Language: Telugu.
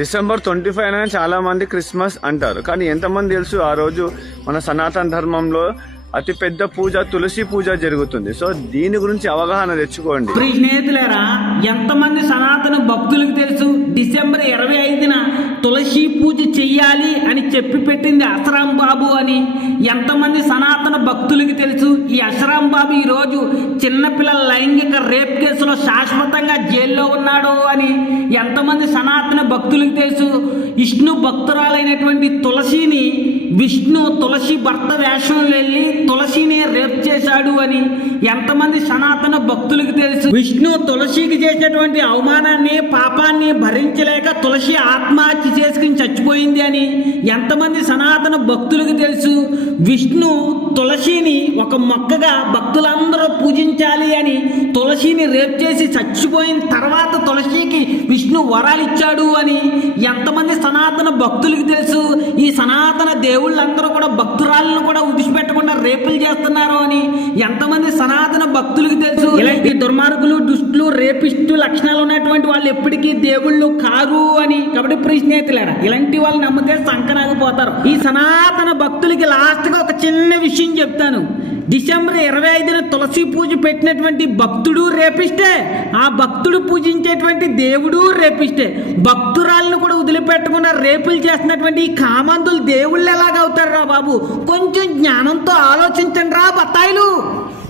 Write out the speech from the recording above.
డిసెంబర్ 25 అని చాలా మంది క్రిస్మస్ అంటారు. కానీ ఎంతమంది తెలుసు ఆ రోజు మన సనాతన ధర్మంలో అతిపెద్ద పూజ తులసి పూజ జరుగుతుంది. సో దీని గురించి అవగాహన తెచ్చుకోండి. స్నేహితులారా, ఎంతమంది సనాతన భక్తులకు తెలుసు డిసెంబర్ 25న తులసి పూజ చెయ్యాలి అని చెప్పి పెట్టింది అసరాం బాబు అని? ఎంతమంది సనాతన భక్తులకి తెలుసు ఈ అసరాం బాబు ఈ రోజు చిన్నపిల్లల లైంగిక రేప్ కేసులో శాశ్వతంగా జైల్లో ఉన్నాడు అని? ఎంతమంది సనాతన భక్తులకు తెలుసు విష్ణు భక్తురాలైనటువంటి తులసిని విష్ణు తులసి భర్త వేషంలో వెళ్ళి తులసిని రేప్ చేశాడు అని? ఎంతమంది సనాతన భక్తులకు తెలుసు విష్ణు తులసికి చేసినటువంటి అవమానాన్ని పాపాన్ని భరించలేక తులసి ఆత్మహత్య చేసుకుని చచ్చిపోయింది అని? ఎంతమంది సనాతన భక్తులకు తెలుసు విష్ణు తులసిని ఒక మొక్కగా భక్తులందరూ పూజించాలి అని తులసిని రేప్ చేసి చచ్చిపోయిన తర్వాత తులసికి విష్ణు వరాలు ఇచ్చాడు అని? ఎంతమంది సనాతన భక్తులకు తెలుసు ఈ సనాతన దేవుళ్ళందరూ కూడా భక్తురాలను కూడా విడిచిపెట్టకుండా రేపులు చేస్తున్నారు అని? ఎంతమంది సనాతన భక్తులకు తెలుసు ఇలాంటి దుర్మార్గులు దుష్టులు రేపిస్టు లక్షణాలు ఉన్నటువంటి వాళ్ళు ఎప్పటికీ దేవుళ్ళు కారు అని? కాబట్టి ప్రియ స్నేహితులారా, ఇలాంటి వాళ్ళు నమ్మితే సంకనాగిపోతారు. ఈ సనాతన భక్తులకి లాస్ట్ గా ఒక చిన్న విషయం చెప్తాను. డిసెంబర్ 25న తులసి పూజ పెట్టినటువంటి భక్తుడు రేపిస్తే, ఆ భక్తుడు పూజించేటువంటి దేవుడు రేపిస్తే, భక్తురాలను కూడా వదిలిపెట్టకుండా రేపులు చేస్తున్నటువంటి ఈ కామంతులు దేవుళ్ళు ఎలాగవుతారు రా బాబు? కొంచెం జ్ఞానంతో ఆలోచించండి రా బత్తాయిలు.